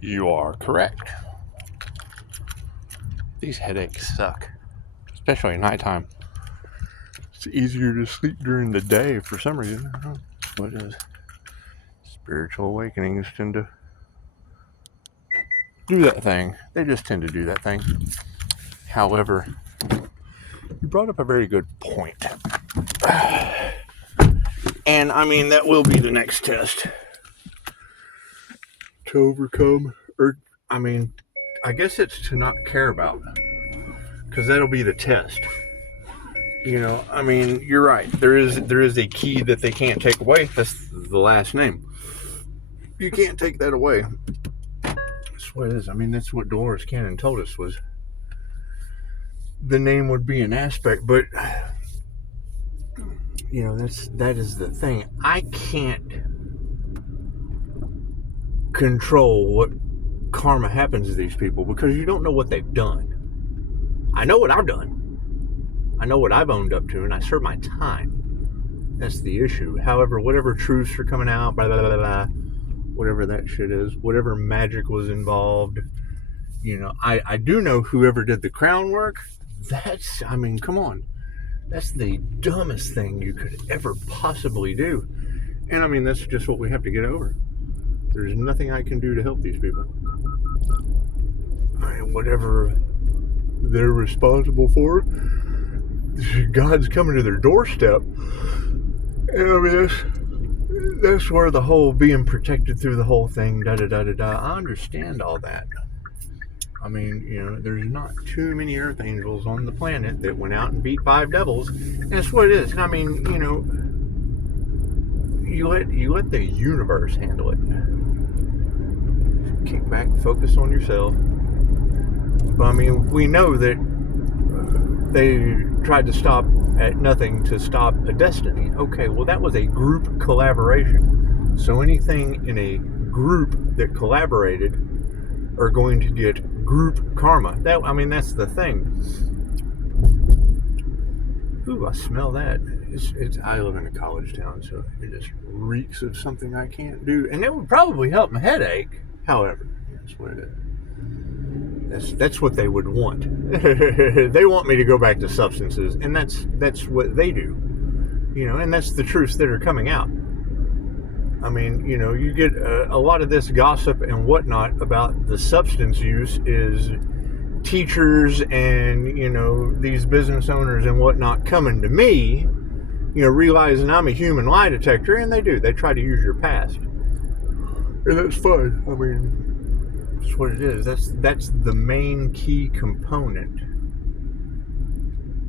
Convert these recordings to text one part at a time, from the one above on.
You are correct. These headaches suck, especially at nighttime. It's easier to sleep during the day for some reason. I don't know what it is. Spiritual awakenings tend to do that thing. They just tend to do that thing. However, you brought up a very good point. And I mean, that will be the next test to overcome, or I mean, I guess it's to not care about, because that'll be the test. You know, I mean, you're right. There is a key that they can't take away. That's the last name. You can't take that away. That's what it is. I mean, that's what Dolores Cannon told us, was the name would be an aspect, but you know, that is the thing. I can't control what karma happens to these people, because you don't know what they've done. I know what I've done. I know what I've owned up to, and I serve my time. That's the issue. However, whatever truths are coming out, blah, blah, blah, blah, whatever that shit is, whatever magic was involved, you know, I do know whoever did the crown work, that's, I mean, come on. That's the dumbest thing you could ever possibly do. And I mean, that's just what we have to get over. There's nothing I can do to help these people. I mean, whatever they're responsible for, God's coming to their doorstep. And I mean, that's where the whole being protected through the whole thing, da-da-da-da-da. I understand all that. I mean, you know, there's not too many earth angels on the planet that went out and beat 5 devils. And that's what it is. I mean, you know, you let the universe handle it. Kick back, focus on yourself. But I mean, we know that they tried to stop at nothing to stop a destiny. Okay, well, that was a group collaboration. So anything in a group that collaborated are going to get group karma. That, I mean, that's the thing. Ooh, I smell that. I live in a college town, so it just reeks of something I can't do. And it would probably help my headache. However, that's what it is. That's what they would want. They want me to go back to substances, and that's what they do. You know, and that's the truths that are coming out. I mean, you know, you get a lot of this gossip and whatnot about the substance use is teachers and, you know, these business owners and whatnot coming to me, you know, realizing I'm a human lie detector, and they do. They try to use your past. And that's fine. I mean, that's what it is. That's the main key component,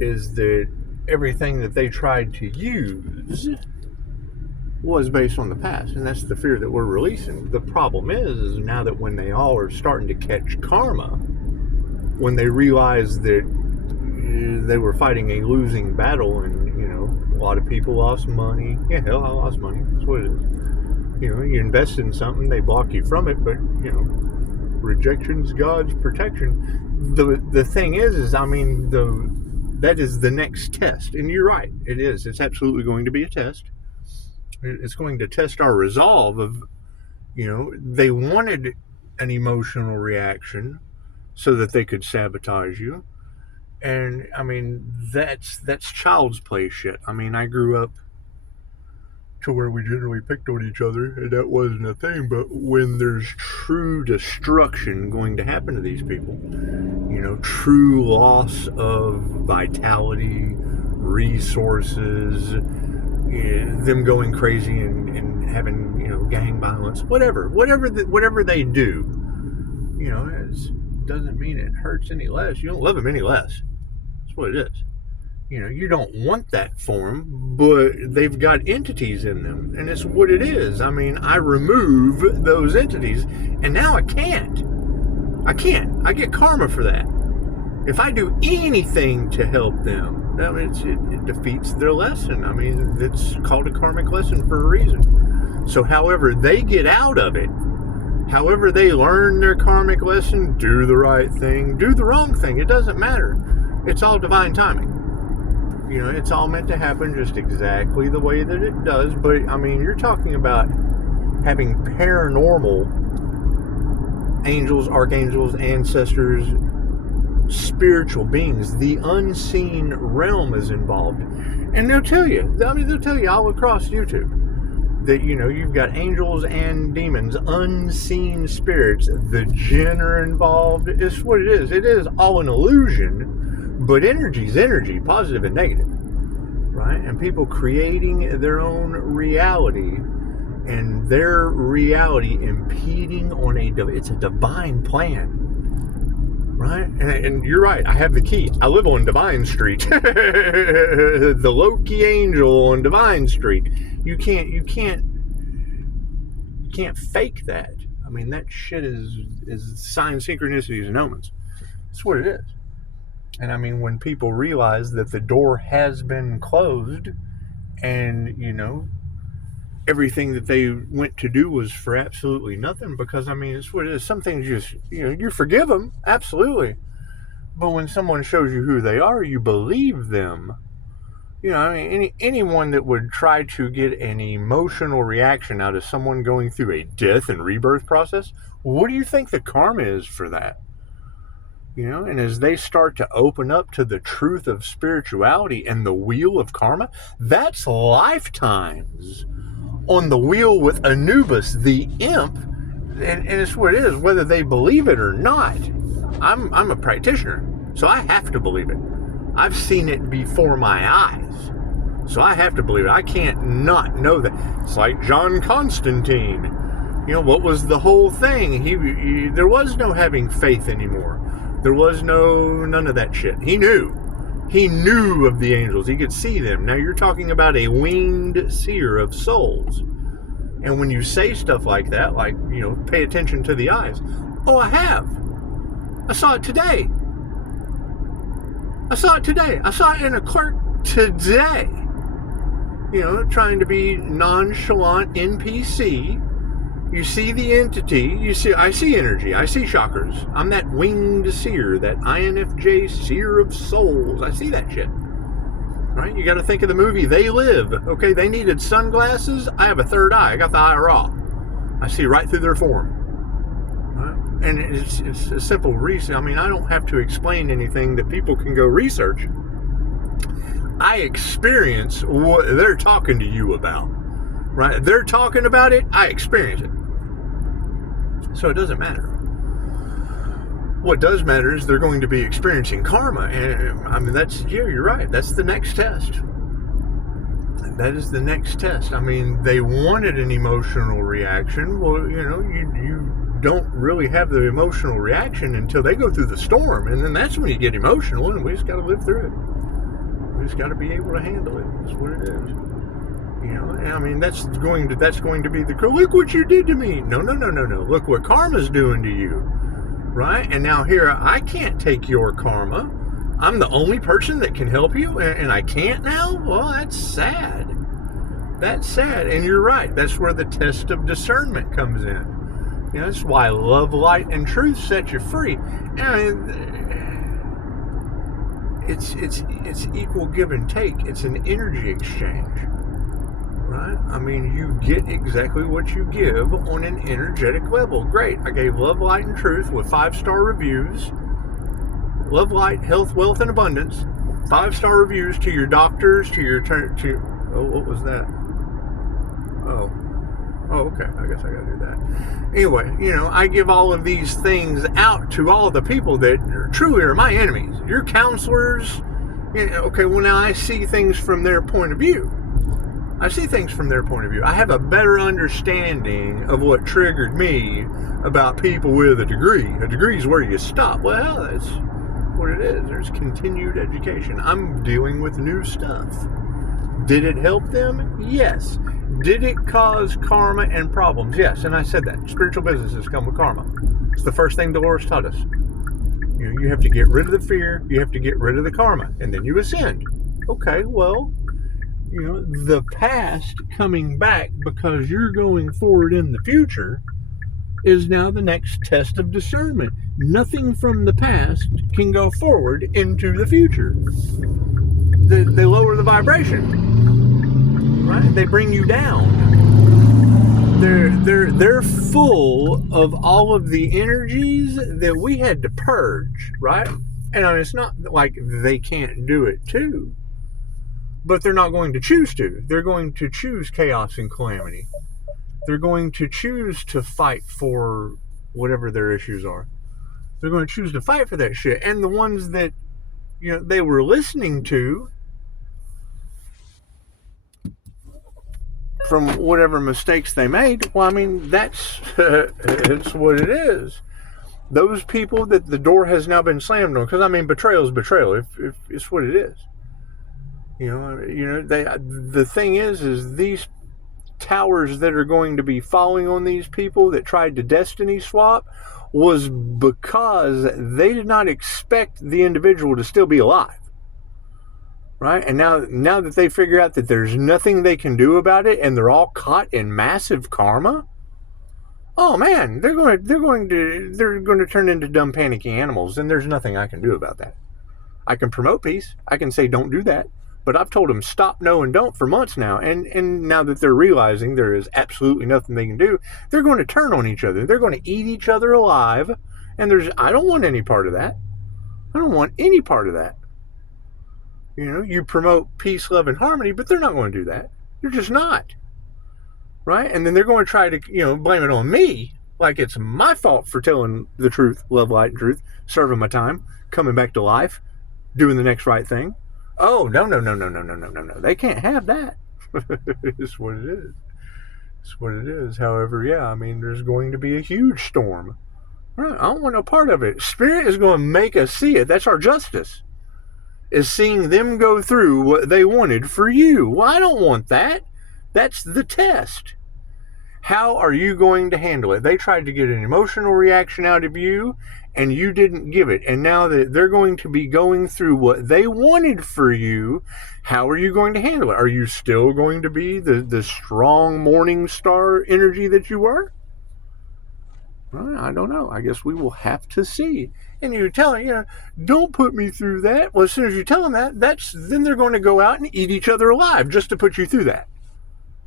is that everything that they tried to use was based on the past, and that's the fear that we're releasing. The problem is now that when they all are starting to catch karma, when they realize that they were fighting a losing battle, and, you know, a lot of people lost money. Yeah, hell, I lost money. That's what it is. You know, you invest in something, they block you from it, but, you know, rejection's God's protection. The thing is I mean, that is the next test. And you're right, it is. It's absolutely going to be a test. It's going to test our resolve of, you know, they wanted an emotional reaction so that they could sabotage you. And I mean, that's child's play shit. I mean, I grew up to where we generally picked on each other, and that wasn't a thing. But when there's true destruction going to happen to these people, you know, true loss of vitality, resources, them going crazy and having, you know, gang violence, whatever they do, you know, it doesn't mean it hurts any less. You don't love them any less. That's what it is. You know, you don't want that for them, but they've got entities in them, and it's what it is. I mean, I remove those entities, and now I can't. I get karma for that. If I do anything to help them, I mean, it defeats their lesson. I mean, it's called a karmic lesson for a reason. So however they get out of it, however they learn their karmic lesson, do the right thing, do the wrong thing, it doesn't matter. It's all divine timing. You know, it's all meant to happen just exactly the way that it does. But, I mean, you're talking about having paranormal angels, archangels, ancestors, spiritual beings. The unseen realm is involved. And they'll tell you, all across YouTube that, you've got angels and demons, unseen spirits. The jinn are involved. It's what it is. It is all an illusion, but energy's energy, positive and negative, right? And people creating their own reality, and their reality impeding on it's a divine plan. Right? And you're right. I have the key. I live on Divine Street. The Loki Angel on Divine Street. You can't fake that. I mean, that shit is signs, synchronicities, and omens. That's what it is. And I mean, when people realize that the door has been closed, and everything that they went to do was for absolutely nothing, because I mean, it's what it is. Some things you forgive them, absolutely, but when someone shows you who they are, you believe them. I mean, anyone that would try to get an emotional reaction out of someone going through a death and rebirth process, what do you think the karma is for that? And as they start to open up to the truth of spirituality and the wheel of karma, that's lifetimes on the wheel with Anubis, the imp, and it's what it is, whether they believe it or not. I'm a practitioner, so I have to believe it. I've seen it before my eyes, so I have to believe it. I can't not know that. It's like John Constantine. What was the whole thing? He there was no having faith anymore. There was none of that shit. He knew of the angels. He could see them. Now you're talking about a winged seer of souls. And when you say stuff like that, like, pay attention to the eyes. Oh, I have. I saw it today. I saw it in a clerk today. Trying to be nonchalant NPC. You see the entity. I see energy. I see chakras. I'm that winged seer, that INFJ seer of souls. I see that shit. Right? You got to think of the movie They Live. Okay, they needed sunglasses. I have a third eye. I got the eye raw. I see right through their form. Right? And it's a simple reason. I mean, I don't have to explain anything that people can go research. I experience what they're talking to you about. Right? They're talking about it. I experience it. So it doesn't matter. What does matter is they're going to be experiencing karma. And I mean, you're right. That's the next test. That is the next test. I mean, they wanted an emotional reaction. Well, you don't really have the emotional reaction until they go through the storm. And then that's when you get emotional, and we just got to live through it. We just got to be able to handle it. That's what it is. I mean, that's going to be look what you did to me. No. Look what karma's doing to you, right? And now here, I can't take your karma. I'm the only person that can help you, and I can't now? Well, that's sad. That's sad. And you're right. That's where the test of discernment comes in. That's why love, light, and truth set you free. It's equal give and take. It's an energy exchange. Right? I mean, you get exactly what you give on an energetic level. Great. I gave Love, Light, and Truth with 5-star reviews. Love, Light, Health, Wealth, and Abundance. 5-star reviews to your doctors, what was that? Oh, okay. I guess I gotta do that. Anyway, I give all of these things out to all of the people that truly are my enemies. Your counselors. Okay, well, now I see things from their point of view. I have a better understanding of what triggered me about people with a degree. A degree is where you stop. Well, that's what it is. There's continued education. I'm dealing with new stuff. Did it help them? Yes. Did it cause karma and problems? Yes. And I said that. Spiritual businesses come with karma. It's the first thing Dolores taught us. You have to get rid of the fear. You have to get rid of the karma. And then you ascend. Okay, well, the past coming back because you're going forward in the future is now the next test of discernment. Nothing from the past can go forward into the future. They lower the vibration, right? They bring you down. they're full of all of the energies that we had to purge, right? And I mean, it's not like they can't do it too, but they're not going to choose to. They're going to choose chaos and calamity. They're going to choose to fight for whatever their issues are. They're going to choose to fight for that shit. And the ones that, they were listening to from whatever mistakes they made, well, I mean, that's it's what it is. Those people that the door has now been slammed on, because I mean, betrayal is betrayal. If it's what it is. The thing is these towers that are going to be falling on these people that tried to destiny swap was because they did not expect the individual to still be alive. Right? And now that they figure out that there's nothing they can do about it and they're all caught in massive karma, oh man, they're going to turn into dumb panicky animals, and there's nothing I can do about that. I can promote peace. I can say don't do that. But I've told them stop, no, and don't for months now. And now that they're realizing there is absolutely nothing they can do, they're going to turn on each other. They're going to eat each other alive. And I don't want any part of that. I don't want any part of that. You promote peace, love, and harmony, but they're not going to do that. They're just not. Right? And then they're going to try to, blame it on me, like it's my fault for telling the truth, love, light, and truth, serving my time, coming back to life, doing the next right thing. Oh, no. They can't have that. It's what it is. It's what it is. However, yeah, I mean, there's going to be a huge storm. Right? I don't want no part of it. Spirit is going to make us see it. That's our justice. Is seeing them go through what they wanted for you. Well, I don't want that. That's the test. How are you going to handle it? They tried to get an emotional reaction out of you, and you didn't give it. And now that they're going to be going through what they wanted for you, how are you going to handle it? Are you still going to be the strong morning star energy that you were? Well, I don't know. I guess we will have to see. And you tell them, don't put me through that. Well, as soon as you tell them that, then they're going to go out and eat each other alive just to put you through that.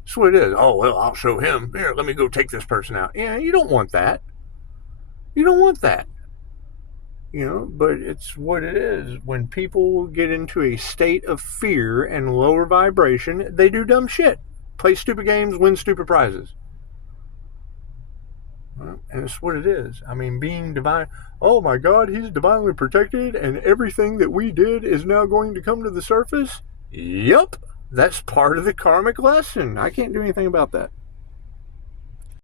That's what it is. Oh, well, I'll show him. Here, let me go take this person out. Yeah, you don't want that. You don't want that. But it's what it is. When people get into a state of fear and lower vibration, they do dumb shit. Play stupid games, win stupid prizes. And it's what it is. I mean, being divine. Oh my God, he's divinely protected and everything that we did is now going to come to the surface? Yup. That's part of the karmic lesson. I can't do anything about that.